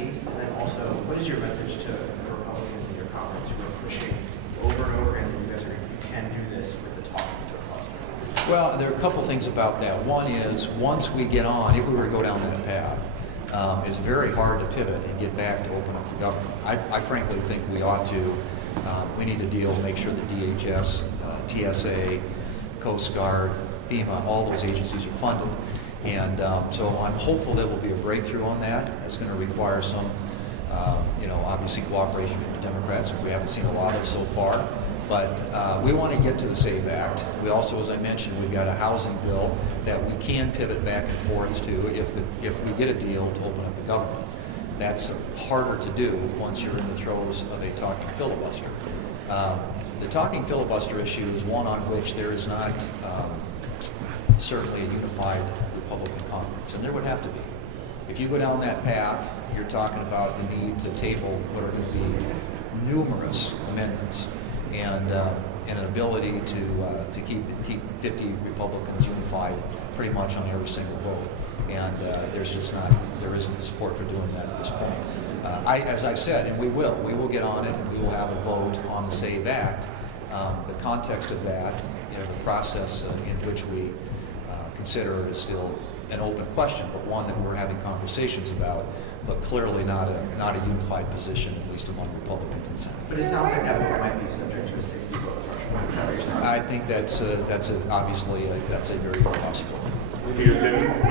case? And then also, what is your message to the Republicans in your conference who are pushing over and over again that you guys can do this with the talking to the Republicans? Well, there are a couple things about that. One is, once we get on, if we were to go down that path, it's very hard to pivot and get back to open up the government. I frankly think we ought to. We need a deal to make sure that DHS, TSA, Coast Guard, FEMA, all those agencies are funded. And so I'm hopeful there will be a breakthrough on that. It's going to require some, obviously cooperation from the Democrats, which we haven't seen a lot of so far. But we want to get to the SAVE Act. We also, as I mentioned, we've got a housing bill that we can pivot back and forth to if we get a deal to open up the government. That's harder to do once you're in the throes of a talking filibuster. The talking filibuster issue is one on which there is not certainly a unified Republican Congress, and there would have to be. If you go down that path, you're talking about the need to table what are going to be numerous amendments and an ability to keep 50 Republicans unified pretty much on every single vote. And there isn't support for doing that at this point. As I've said, and we will get on it, and we will have a vote on the SAVE Act. The context of that, the process in which we consider it is still an open question, but one that we're having conversations about, but clearly not a unified position, at least among Republicans and Senate. But it sounds like that vote might be subject to a 60-vote threshold. Is that what you're saying? I think that's obviously a very good possibility. Leader Thune.